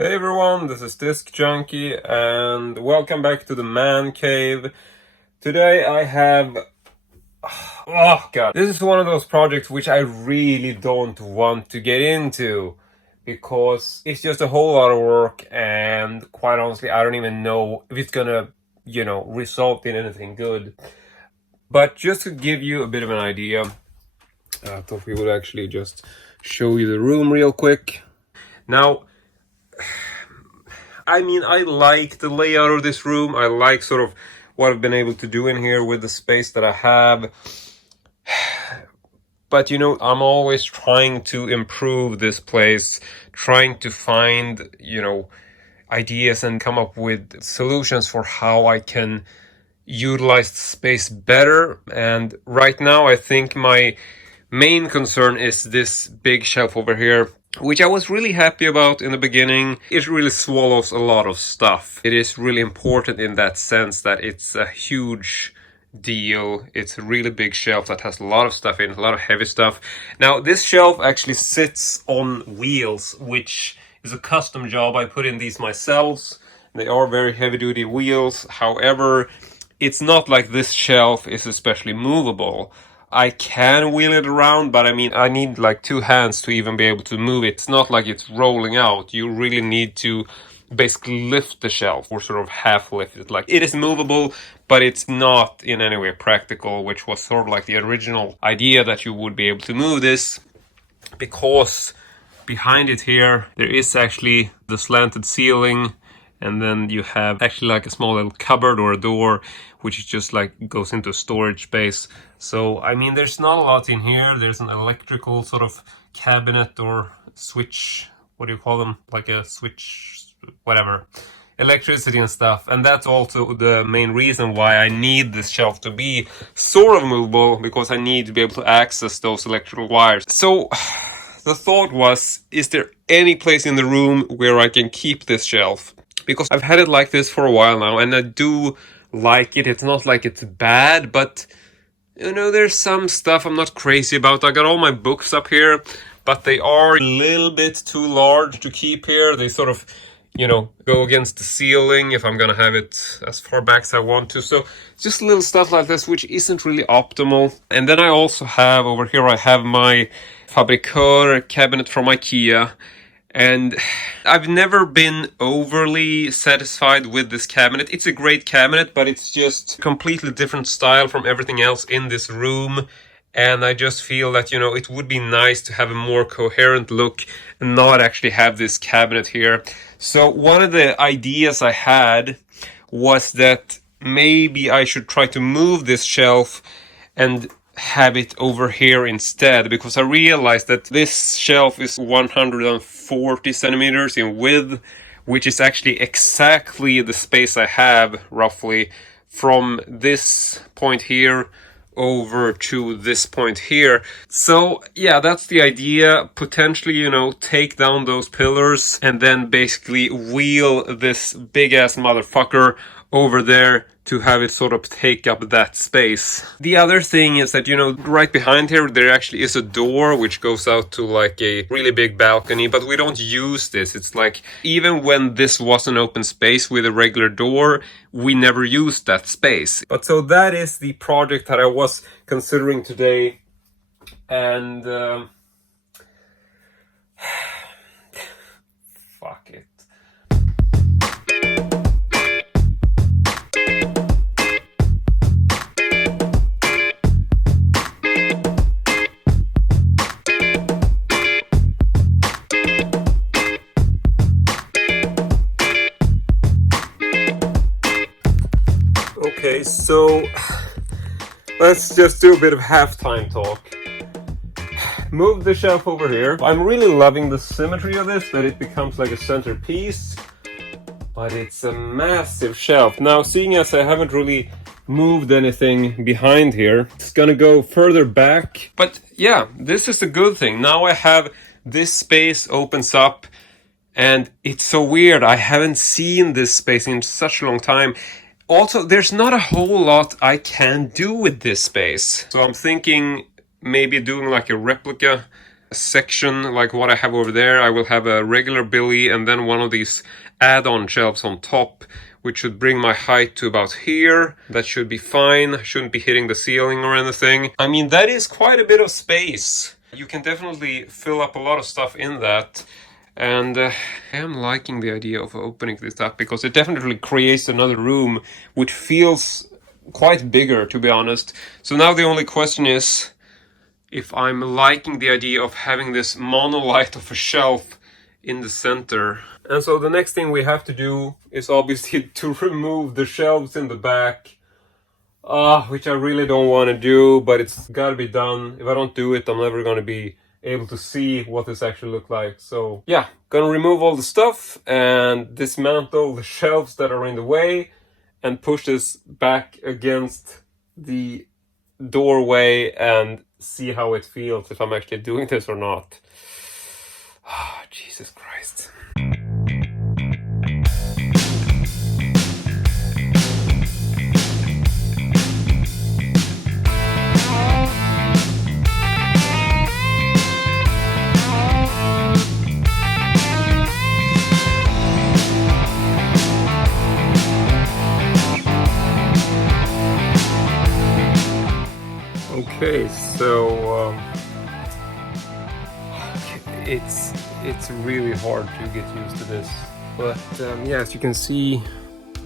Hey everyone, this is Disc Junkie and welcome back to the Man Cave. Today I have... Oh god, this is one of those projects which I really don't want to get into because it's just a whole lot of work and quite honestly I don't even know if it's gonna, result in anything good. But just to give you a bit of an idea, I thought we would actually just show you the room real quick. Now, I mean, I like the layout of this room. I like sort of what I've been able to do in here with the space that I have. But, I'm always trying to improve this place, trying to find, ideas and come up with solutions for how I can utilize the space better. And right now, I think my main concern is this big shelf over here, which I was really happy about in the beginning. It really swallows a lot of stuff. It is really important in that sense that it's a huge deal. It's a really big shelf that has a lot of stuff in, a lot of heavy stuff. Now, this shelf actually sits on wheels, which is a custom job. I put in these myself. They are very heavy-duty wheels. However, it's not like this shelf is especially movable. I can wheel it around, but I mean, I need like two hands to even be able to move it. It's not like it's rolling out. You really need to basically lift the shelf or sort of half lift it. Like, it is movable, but it's not in any way practical, which was sort of like the original idea, that you would be able to move this, because behind it here, there is actually the slanted ceiling. And then you have actually like a small little cupboard or a door, which is just like goes into storage space. So, I mean, there's not a lot in here. There's an electrical sort of cabinet or switch. What do you call them? Like a switch, whatever. Electricity and stuff. And that's also the main reason why I need this shelf to be sort of movable, because I need to be able to access those electrical wires. So, the thought was, is there any place in the room where I can keep this shelf? Because I've had it like this for a while now, and I do like it. It's not like it's bad, but, there's some stuff I'm not crazy about. I got all my books up here, but they are a little bit too large to keep here. They sort of, go against the ceiling if I'm gonna have it as far back as I want to. So just little stuff like this, which isn't really optimal. And then I also have, over here, I have my Fabrikör cabinet from IKEA. And I've never been overly satisfied with this cabinet. It's a great cabinet, but it's just a completely different style from everything else in this room. And I just feel that, it would be nice to have a more coherent look and not actually have this cabinet here. So one of the ideas I had was that maybe I should try to move this shelf and have it over here instead, because I realized that this shelf is 140 centimeters in width, which is actually exactly the space I have roughly from this point here over to this point here. So yeah, that's the idea. Potentially, take down those pillars and then basically wheel this big ass motherfucker over there to have it sort of take up that space. The other thing is that, right behind here, there actually is a door which goes out to like a really big balcony, but we don't use this. It's like, even when this was an open space with a regular door, we never used that space. But so that is the project that I was considering today. And fuck it. Okay, so let's just do a bit of halftime talk. Move the shelf over here. I'm really loving the symmetry of this, that it becomes like a centerpiece, but it's a massive shelf. Now, seeing as I haven't really moved anything behind here, it's gonna go further back. But yeah, this is a good thing. Now I have this space opens up, and it's so weird. I haven't seen this space in such a long time. Also, there's not a whole lot I can do with this space. So I'm thinking maybe doing like a replica section like what I have over there. I will have a regular billy and then one of these add-on shelves on top, which should bring my height to about here. That should be fine. Shouldn't be hitting the ceiling or anything. I mean, that is quite a bit of space. You can definitely fill up a lot of stuff in that. And I am liking the idea of opening this up because it definitely creates another room which feels quite bigger, to be honest. So now the only question is if I'm liking the idea of having this monolith of a shelf in the center. And so the next thing we have to do is obviously to remove the shelves in the back, which I really don't want to do, but it's got to be done. If I don't do it, I'm never going to be able to see what this actually looks like. So yeah, gonna remove all the stuff and dismantle the shelves that are in the way and push this back against the doorway and see how it feels, if I'm actually doing this or not. Oh, Jesus Christ. Okay, so it's really hard to get used to this, but yeah, as you can see,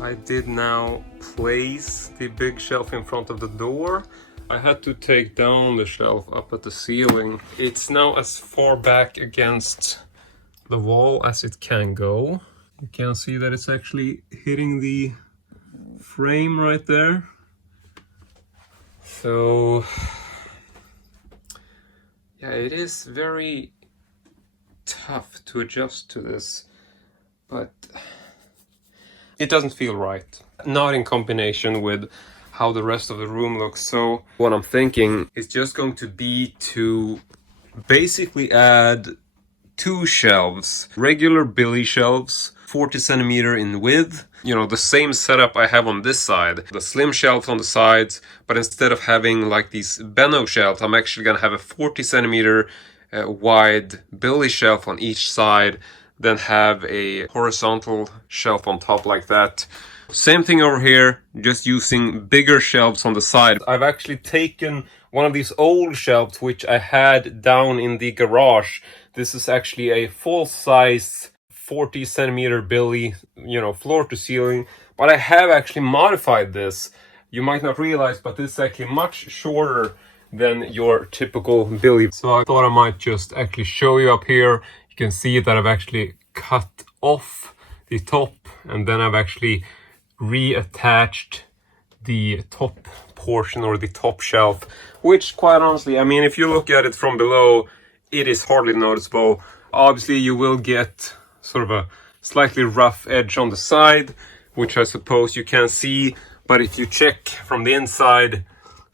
I did now place the big shelf in front of the door. I had to take down the shelf up at the ceiling. It's now as far back against the wall as it can go. You can see that it's actually hitting the frame right there. So yeah, it is very tough to adjust to this, but it doesn't feel right. Not in combination with how the rest of the room looks. So what I'm thinking is just going to be to basically add two shelves, regular billy shelves, 40 centimeter in width. You know, the same setup I have on this side, the slim shelves on the sides, but instead of having like these Benno shelves, I'm actually gonna have a 40 centimeter wide billy shelf on each side, then have a horizontal shelf on top like that. Same thing over here, just using bigger shelves on the side. I've actually taken one of these old shelves which I had down in the garage. This is actually a full-size 40 centimeter billy, you know, floor to ceiling, but I have actually modified this. You might not realize, but this is actually much shorter than your typical billy. So I thought I might just actually show you up here. You can see that I've actually cut off the top and then I've actually reattached the top portion or the top shelf, which quite honestly, I mean, if you look at it from below, it is hardly noticeable. Obviously you will get sort of a slightly rough edge on the side, which I suppose you can see, but if you check from the inside,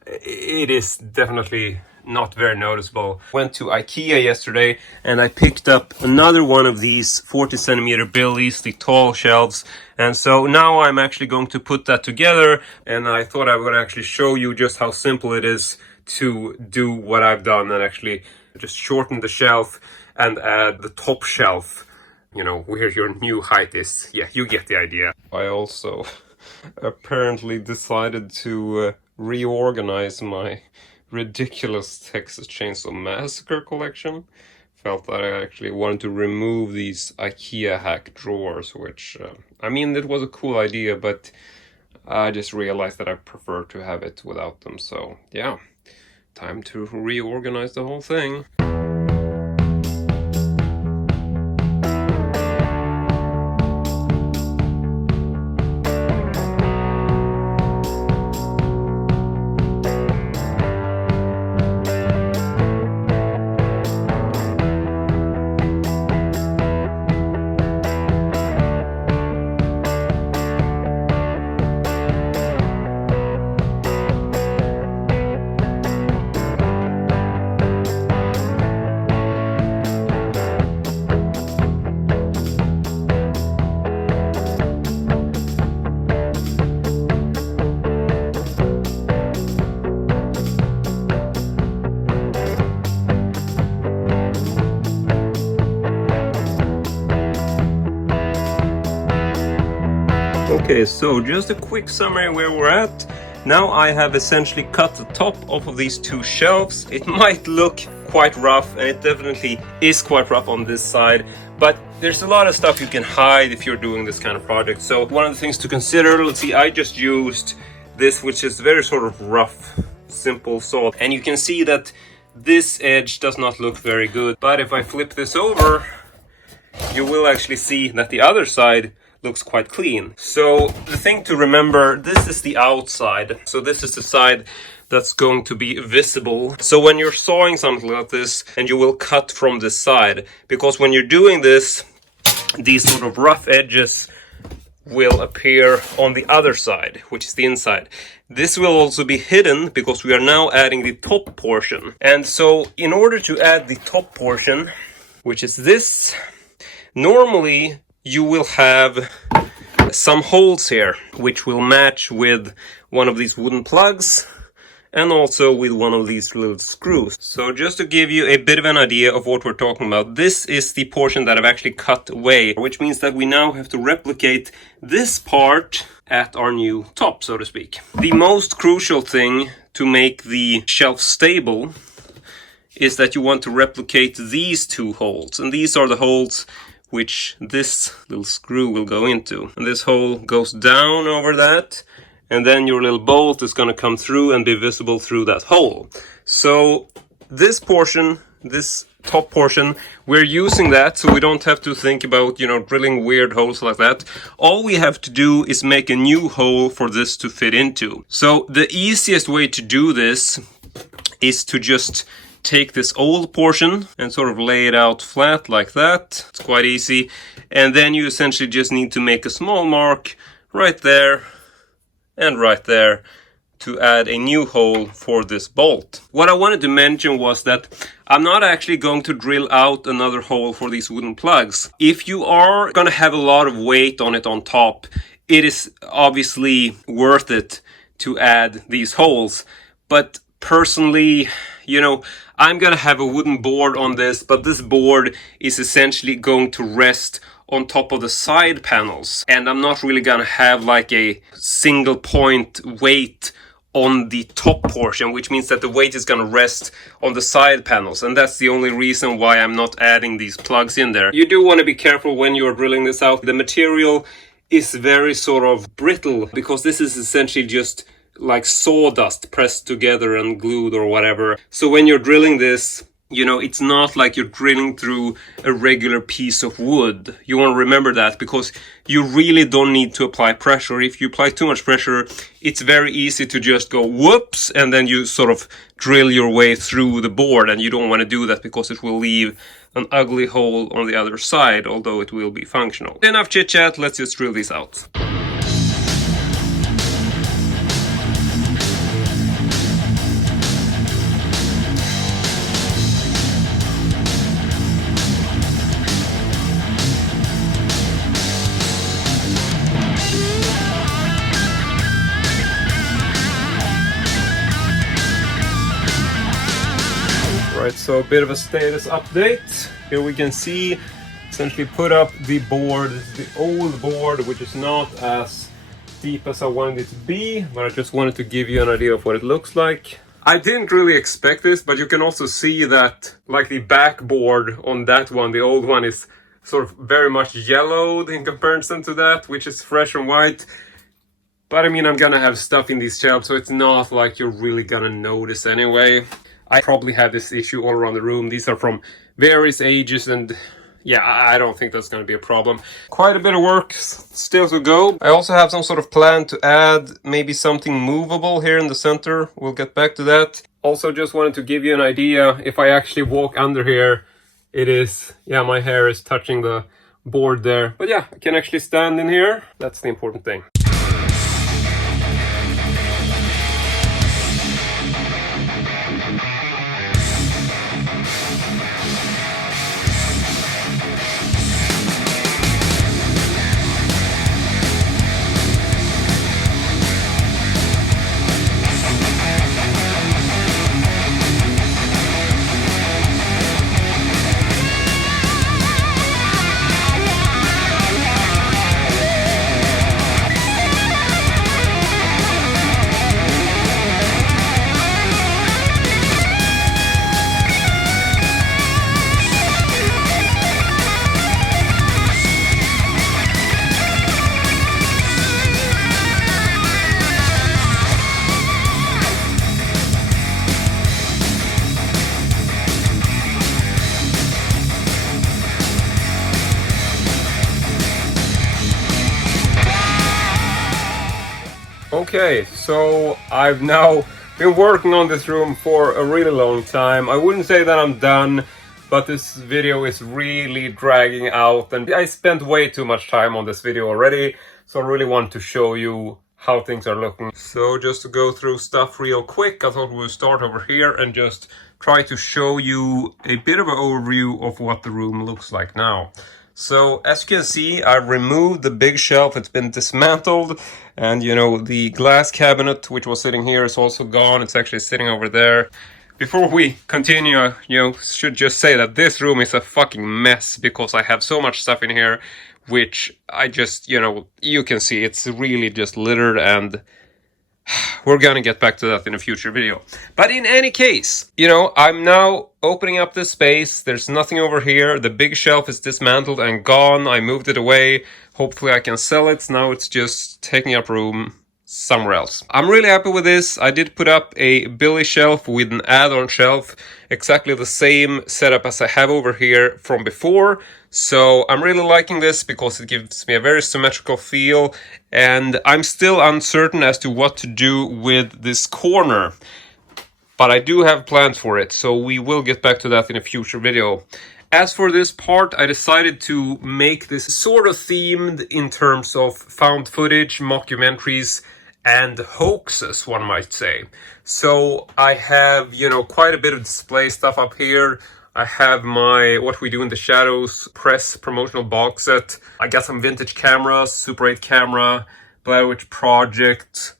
it is definitely not very noticeable. Went to IKEA yesterday and I picked up another one of these 40 centimeter billies, the tall shelves, and so now I'm actually going to put that together, and I thought I would actually show you just how simple it is to do what I've done and actually just shorten the shelf and add the top shelf, you know, where your new height is. Yeah, you get the idea. I also apparently decided to reorganize my ridiculous Texas Chainsaw Massacre collection. Felt that I actually wanted to remove these IKEA hack drawers, which, I mean, it was a cool idea, but I just realized that I prefer to have it without them. So yeah, time to reorganize the whole thing. Okay, so just a quick summary where we're at. Now I have essentially cut the top off of these two shelves. It might look quite rough, and it definitely is quite rough on this side, but there's a lot of stuff you can hide if you're doing this kind of project. So one of the things to consider, let's see, I just used this, which is very sort of rough, simple saw, and you can see that this edge does not look very good. But if I flip this over, you will actually see that the other side looks quite clean. So the thing to remember, this is the outside. So this is the side that's going to be visible. So when you're sawing something like this, and you will cut from this side, because when you're doing this, these sort of rough edges will appear on the other side, which is the inside. This will also be hidden because we are now adding the top portion. And so in order to add the top portion, which is this, normally you will have some holes here, which will match with one of these wooden plugs and also with one of these little screws. So just to give you a bit of an idea of what we're talking about, this is the portion that I've actually cut away, which means that we now have to replicate this part at our new top, so to speak. The most crucial thing to make the shelf stable is that you want to replicate these two holes, and these are the holes which this little screw will go into. And this hole goes down over that, and then your little bolt is going to come through and be visible through that hole. So this portion, this top portion, we're using that so we don't have to think about, drilling weird holes like that. All we have to do is make a new hole for this to fit into. So the easiest way to do this is to just take this old portion and sort of lay it out flat like that. It's quite easy. And then you essentially just need to make a small mark right there and right there to add a new hole for this bolt. What I wanted to mention was that I'm not actually going to drill out another hole for these wooden plugs. If you are going to have a lot of weight on it on top, it is obviously worth it to add these holes. But personally, I'm gonna have a wooden board on this, but this board is essentially going to rest on top of the side panels, and I'm not really gonna have like a single point weight on the top portion, which means that the weight is gonna rest on the side panels, and that's the only reason why I'm not adding these plugs in there. You do want to be careful when you're drilling this out. The material is very sort of brittle, because this is essentially just like sawdust pressed together and glued or whatever. So when you're drilling this, it's not like you're drilling through a regular piece of wood. You want to remember that, because you really don't need to apply pressure. If you apply too much pressure, it's very easy to just go whoops, and then you sort of drill your way through the board, and you don't want to do that because it will leave an ugly hole on the other side, although it will be functional. Enough chit chat, let's just drill these out. So a bit of a status update. Here we can see, essentially put up the board. This is the old board, which is not as deep as I wanted it to be, but I just wanted to give you an idea of what it looks like. I didn't really expect this, but you can also see that like the backboard on that one, the old one, is sort of very much yellowed in comparison to that, which is fresh and white. But I mean, I'm gonna have stuff in these shelves, so it's not like you're really gonna notice anyway. I probably have this issue all around the room. These are from various ages, and yeah, I don't think that's going to be a problem. Quite a bit of work still to go. I also have some sort of plan to add maybe something movable here in the center. We'll get back to that. Also just wanted to give you an idea. If I actually walk under here, it is, yeah, my hair is touching the board there. But yeah, I can actually stand in here. That's the important thing. Okay, so I've now been working on this room for a really long time. I wouldn't say that I'm done, but this video is really dragging out, and I spent way too much time on this video already, so I really want to show you how things are looking. So just to go through stuff real quick, I thought we'll start over here and just try to show you a bit of an overview of what the room looks like now. So as you can see, I've removed the big shelf. It's been dismantled, and you know, the glass cabinet which was sitting here is also gone. It's actually sitting over there. Before we continue, should just say that this room is a fucking mess because I have so much stuff in here, which I just, you can see it's really just littered, and we're gonna get back to that in a future video. But in any case, I'm now opening up this space. There's nothing over here. The big shelf is dismantled and gone. I moved it away. Hopefully I can sell it. Now it's just taking up room somewhere else. I'm really happy with this. I did put up a Billy shelf with an add-on shelf, exactly the same setup as I have over here from before. So I'm really liking this because it gives me a very symmetrical feel, and I'm still uncertain as to what to do with this corner. But I do have plans for it, so we will get back to that in a future video. As for this part, I decided to make this sort of themed in terms of found footage, mockumentaries, and hoaxes, one might say. So I have, quite a bit of display stuff up here. I have my What We Do in the Shadows press promotional box set. I got some vintage cameras, Super 8 camera, Blair Witch Project,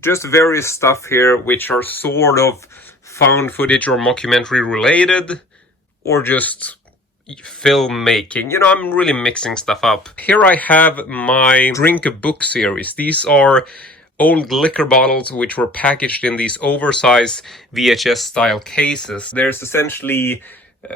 just various stuff here which are sort of found footage or mockumentary related, or just filmmaking. I'm really mixing stuff up. Here I have my Drink a Book series. These are old liquor bottles which were packaged in these oversized VHS style cases. There's essentially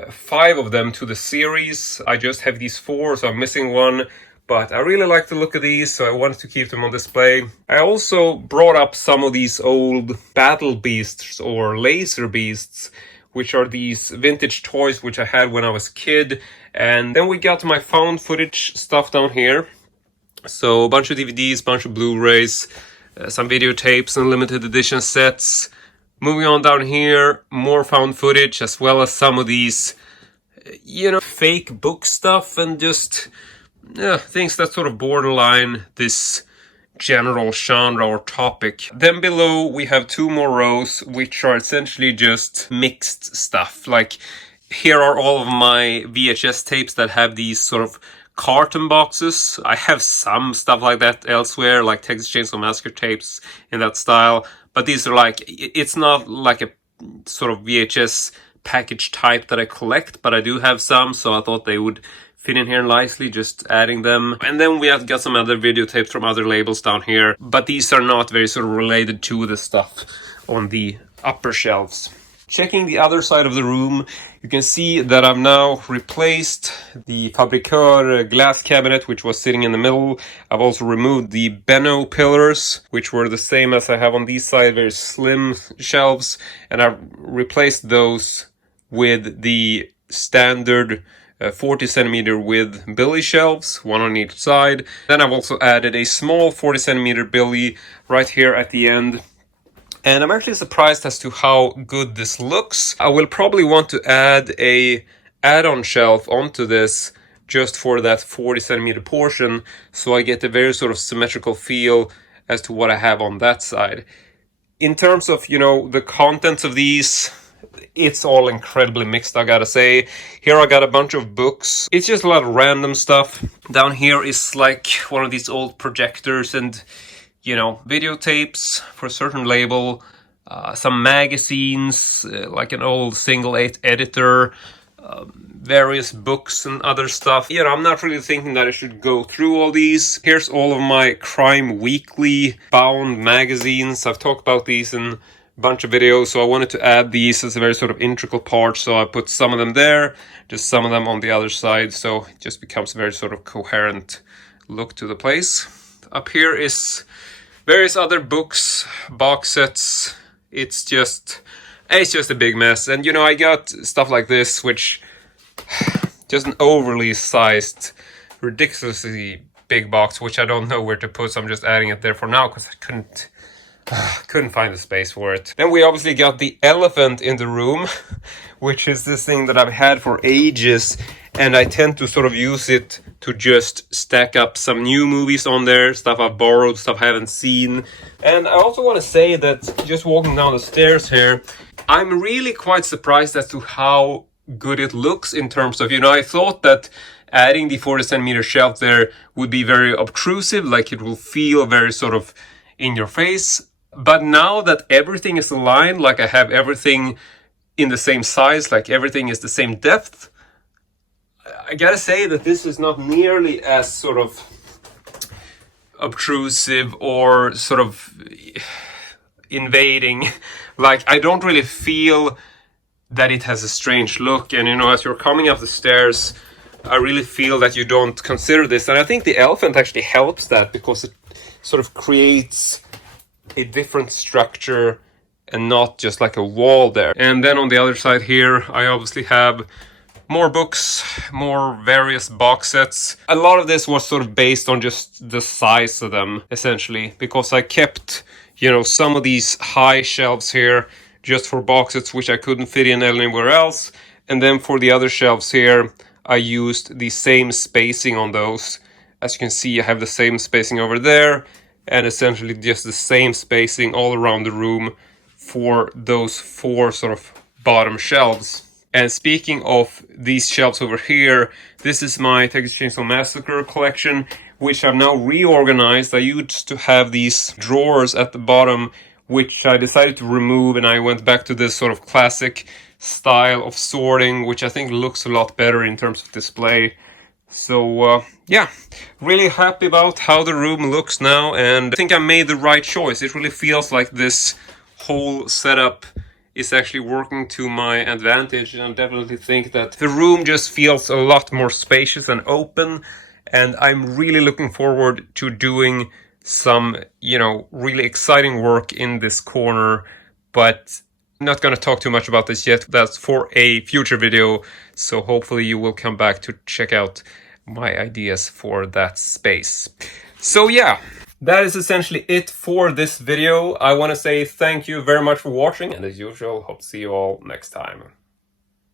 5 of them to the series. I just have these 4, so I'm missing one, but I really like the look of these, so I wanted to keep them on display. I also brought up some of these old battle beasts or laser beasts, which are these vintage toys which I had when I was a kid. And then we got my found footage stuff down here. So a bunch of DVDs, bunch of Blu-rays, some videotapes and limited edition sets. Moving on down here, more found footage, as well as some of these, fake book stuff, and just things that sort of borderline this general genre or topic. Then below we have 2 more rows which are essentially just mixed stuff. Like, here are all of my VHS tapes that have these sort of carton boxes. I have some stuff like that elsewhere, like Texas Chainsaw Massacre tapes in that style, but these are like, it's not like a sort of VHS package type that I collect, but I do have some, so I thought they would fit in here nicely, just adding them. And then we have got some other videotapes from other labels down here, but these are not very sort of related to the stuff on the upper shelves. Checking the other side of the room, you can see that I've now replaced the Fabriceur glass cabinet, which was sitting in the middle. I've also removed the Benno pillars, which were the same as I have on these side, very slim shelves, and I've replaced those with the standard 40 centimeter width Billy shelves, one on each side. Then I've also added a small 40 centimeter Billy right here at the end. And I'm actually surprised as to how good this looks. I will probably want to add a add-on shelf onto this just for that 40 centimeter portion, so I get a very sort of symmetrical feel as to what I have on that side. In terms of, the contents of these, it's all incredibly mixed, I gotta say. Here I got a bunch of books. It's just a lot of random stuff. Down here is like one of these old projectors and videotapes for a certain label, some magazines, like an old single 8 editor, various books and other stuff. I'm not really thinking that I should go through all these. Here's all of my Crime Weekly bound magazines. I've talked about these in a bunch of videos, so I wanted to add these as a very sort of integral part, so I put some of them there, just some of them on the other side, so it just becomes a very sort of coherent look to the place. Up here is various other books, box sets. It's just a big mess. And I got stuff like this, which just an overly sized, ridiculously big box, which I don't know where to put, so I'm just adding it there for now because I couldn't find the space for it. Then we obviously got the elephant in the room, which is this thing that I've had for ages, and I tend to sort of use it to just stack up some new movies on there, stuff I've borrowed, stuff I haven't seen. And I also want to say that just walking down the stairs here, I'm really quite surprised as to how good it looks in terms of, I thought that adding the 40 centimeter shelf there would be very obtrusive, like it will feel very sort of in your face. But now that everything is aligned, like I have everything in the same size, like everything is the same depth, I gotta say that this is not nearly as sort of obtrusive or sort of invading. Like, I don't really feel that it has a strange look. And, as you're coming up the stairs, I really feel that you don't consider this. And I think the elephant actually helps that, because it sort of creates a different structure and not just like a wall there. And then on the other side here, I obviously have more books, more various box sets. A lot of this was sort of based on just the size of them, essentially, because I kept, some of these high shelves here just for box sets, which I couldn't fit in anywhere else. And then for the other shelves here, I used the same spacing on those. As you can see, I have the same spacing over there, and essentially just the same spacing all around the room for those 4 sort of bottom shelves. And speaking of these shelves over here, this is my Texas Chainsaw Massacre collection, which I've now reorganized. I used to have these drawers at the bottom, which I decided to remove, and I went back to this sort of classic style of sorting, which I think looks a lot better in terms of display. So yeah, really happy about how the room looks now, and I think I made the right choice. It really feels like this whole setup is actually working to my advantage, and I definitely think that the room just feels a lot more spacious and open, and I'm really looking forward to doing some, really exciting work in this corner, but I'm not going to talk too much about this yet. That's for a future video, so hopefully you will come back to check out my ideas for that space. So yeah, that is essentially it for this video. I want to say thank you very much for watching, and as usual, hope to see you all next time.